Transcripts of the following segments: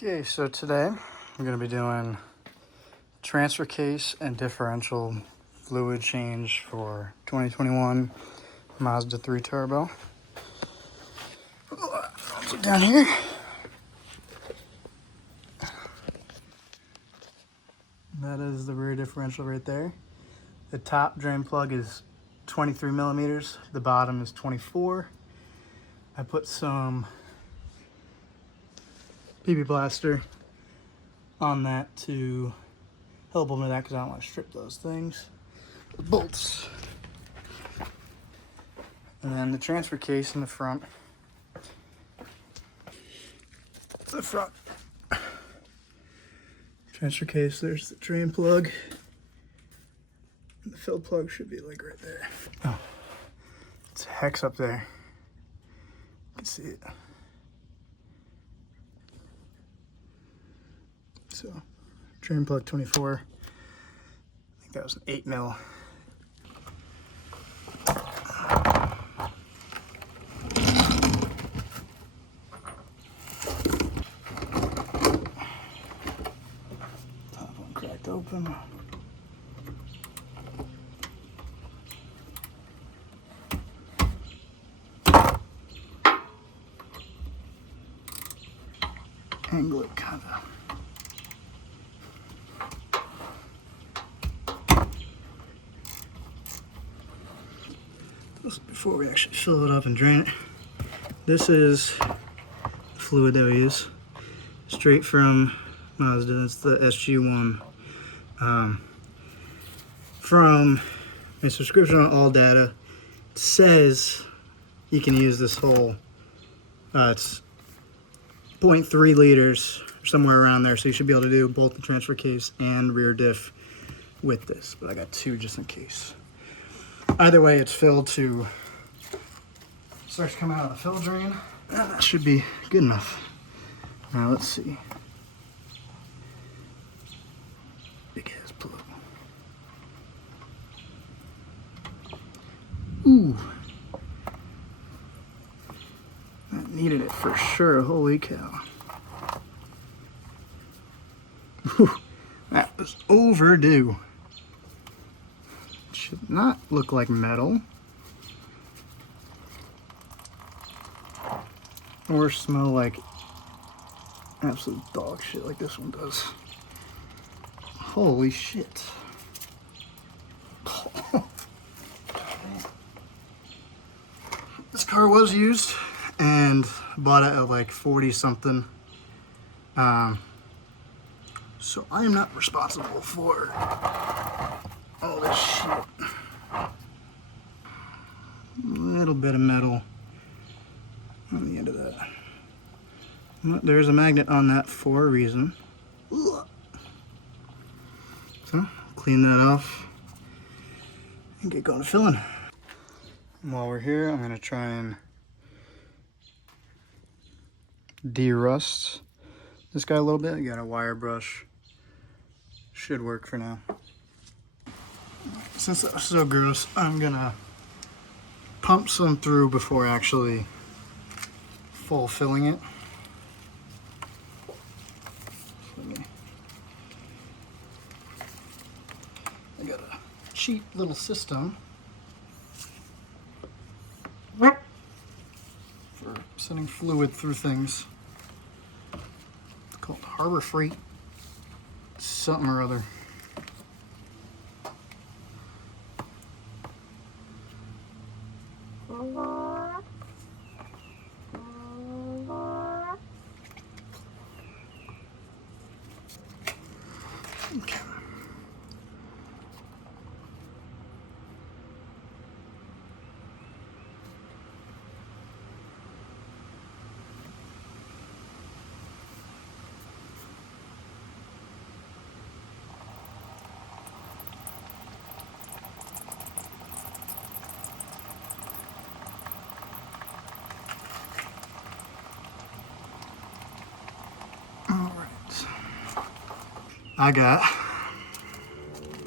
Okay, so today we're going to be doing transfer case and differential fluid change for 2021 Mazda 3 Turbo. So down here, that is the rear differential right there. The top drain plug is 23 millimeters, the bottom is 24. I put some PB Blaster on that to help them with that because I don't want to strip those things. The bolts. And then the transfer case in the front. The front transfer case, there's the drain plug. And the fill plug should be like right there. Oh, it's a hex up there. You can see it. So, drain plug 24. I think that was an 8 mil. Top one cracked open. Angle it kind of. Before we actually fill it up and drain it, this is fluid that we use straight from Mazda. It's the SG1. From a subscription on All Data, it says you can use this whole, it's 0.3 liters, somewhere around there, so you should be able to do both the transfer case and rear diff with this, but I got two just in case. Either way, it's filled to, starts coming out of the fill drain, and that should be good enough. Now let's see. Big ass plug. Ooh. That needed it for sure, holy cow. Whew. That was overdue. Should not look like metal. Or smell like absolute dog shit like this one does. Holy shit. This car was used and bought it at like 40 something. So I am not responsible for all this shit. A little bit of metal on the end of that. There's a magnet on that for a reason. So, clean that off and get going to filling. And while we're here, I'm gonna try and de-rust this guy a little bit. I got a wire brush. Should work for now. Since that was so gross, I'm gonna pump some through before actually full filling it. I got a cheap little system for sending fluid through things. It's called Harbor Freight something or other. Okay. I got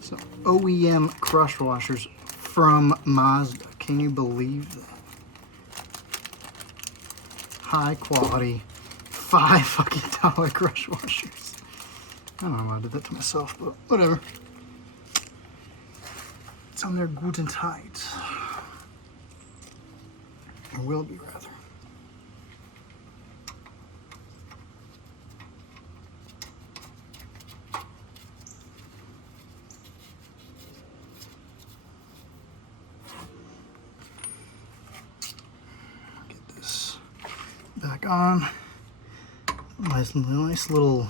some OEM crush washers from Mazda. Can you believe that? High quality $5 fucking crush washers. I don't know why I did that to myself, but whatever. It's on there good and tight. Or will be, rather. Get this back on. Nice little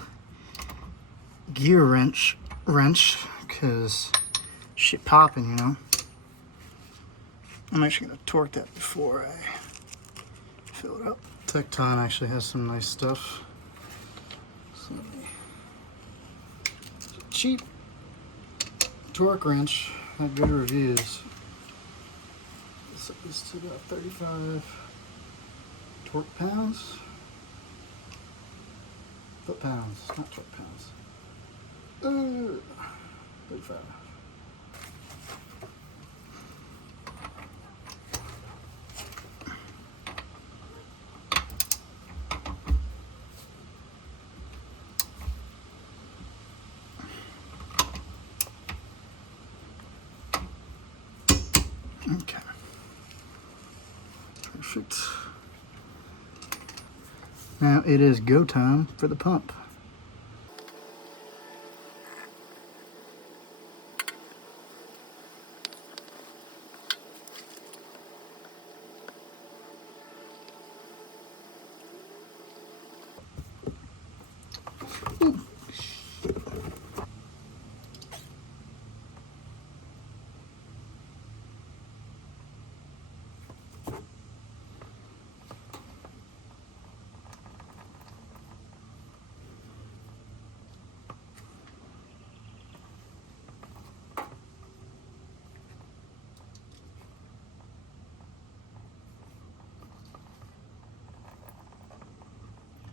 gear wrench, because shit popping, you know. I'm actually gonna torque that before I fill it up. Tecton actually has some nice stuff. So, cheap torque wrench, had good reviews. Set this to about 35 torque pounds. Foot pounds, not torque pounds. 35. Okay. Perfect. Now it is go time for the pump.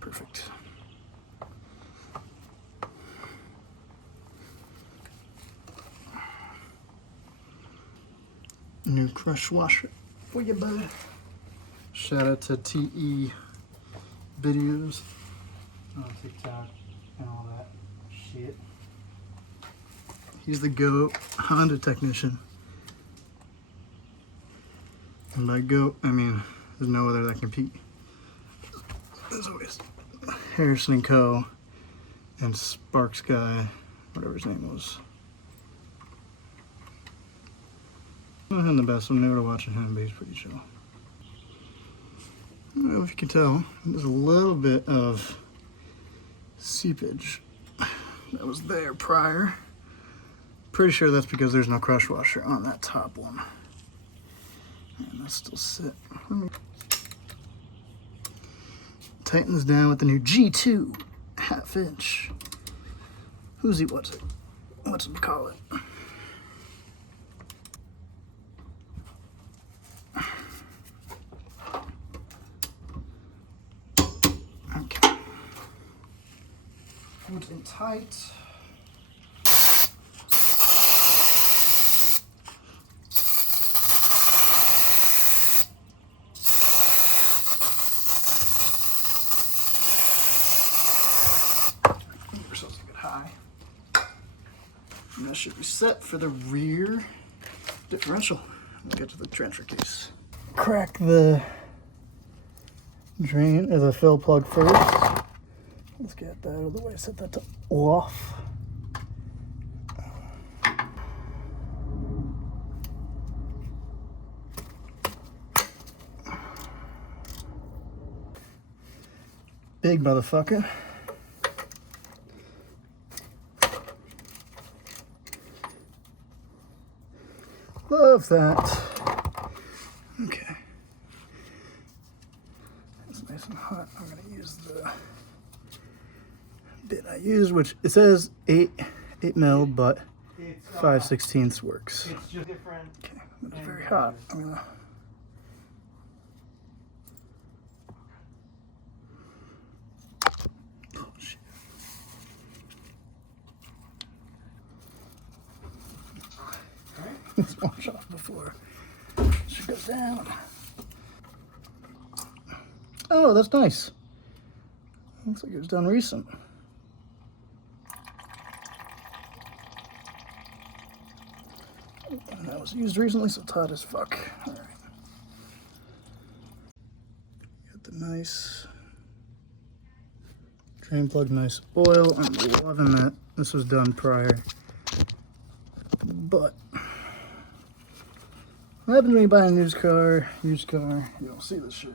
Perfect. New crush washer for you, bud. Shout out to TE videos on TikTok and all that shit. He's the GOAT Honda technician. And by GOAT, I mean there's no other that can compete. There's always Harrison and Co. and Sparks guy, whatever his name was. Not him the best. I'm never watching him, but he's pretty chill. I don't know if you can tell, there's a little bit of seepage that was there prior. Pretty sure that's because there's no crush washer on that top one. And that's still sit. Tighten this down with the new G2 half inch. What's it call it? Okay. Good and tight. We're supposed to get high. And that should be set for the rear differential. We'll get to the transfer case. Crack the drain or the fill plug first. Let's get that out of the way. Set that to off. Big motherfucker. Love that. Okay. It's nice and hot. I'm going to use the bit I use, which it says 8 mil, but 5/16 works. It's just different. Okay, it's very hot. I'm going to. Oh, shit. Let's wash off before she goes down. Oh, that's nice. Looks like it was done recent. And that was used recently, so it's hot as fuck. Alright. Got the nice drain plug, nice oil. I'm loving that this was done prior. But what happens when you buy a used car, you don't see this shit.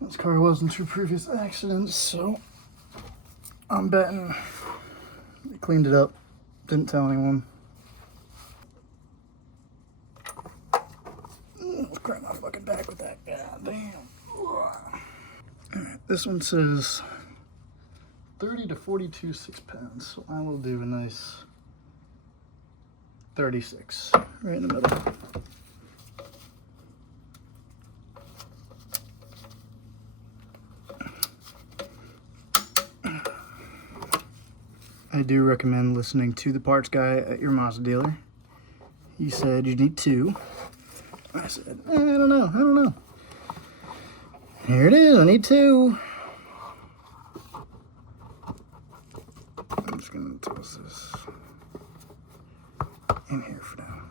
This car was in 2 previous accidents, so I'm betting they cleaned it up, didn't tell anyone. Let's crank my fucking back with that. God damn. Alright, this one says 30 to 42 6-pounds, so I will do a nice 36 right in the middle. I do recommend listening to the parts guy at your Mazda dealer. He said you need 2. I said, I don't know. Here it is, I need 2. I'm just gonna toss this in here for now.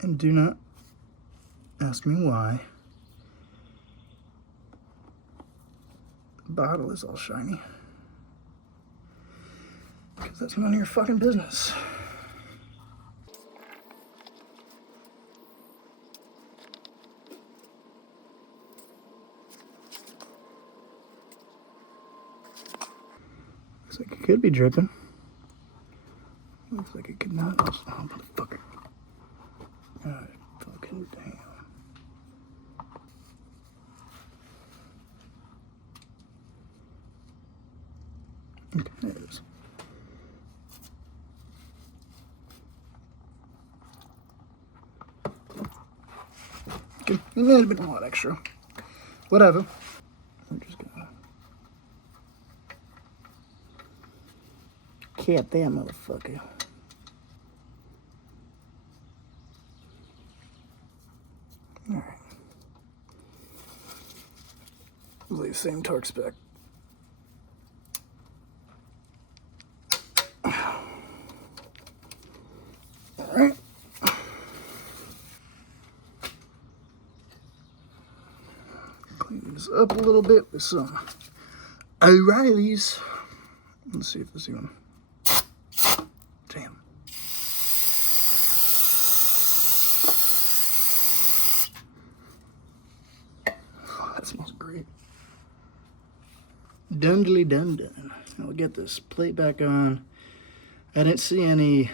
And do not ask me why the bottle is all shiny. Because that's none of your fucking business. Looks like it could be dripping. Looks like it could not. Oh, motherfucker. God, fucking damn. Okay, there it is. Okay, a little bit more extra. Whatever. I'm just gonna cap that motherfucker. Alright. Leave same torque spec. Alright. Clean this up a little bit with some O'Reilly's. Let's see if this even. Damn. Oh, that smells great. Dundly dun dun. I'll get this plate back on. I didn't see any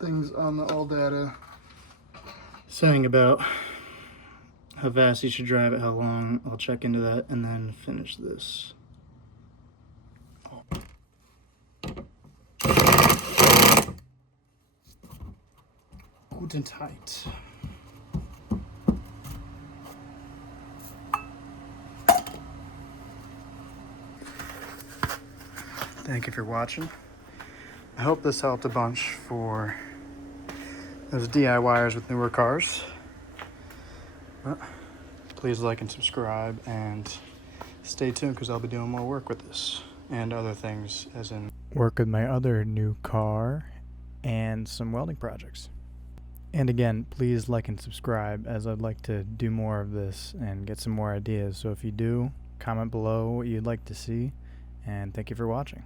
things on the all data saying about how fast you should drive it, how long. I'll check into that and then finish this. Guten tight. Thank you for watching. I hope this helped a bunch for those DIYers with newer cars. But please like and subscribe and stay tuned because I'll be doing more work with this and other things, as in work with my other new car and some welding projects. And again, please like and subscribe, as I'd like to do more of this and get some more ideas. So if you do, comment below what you'd like to see, and thank you for watching.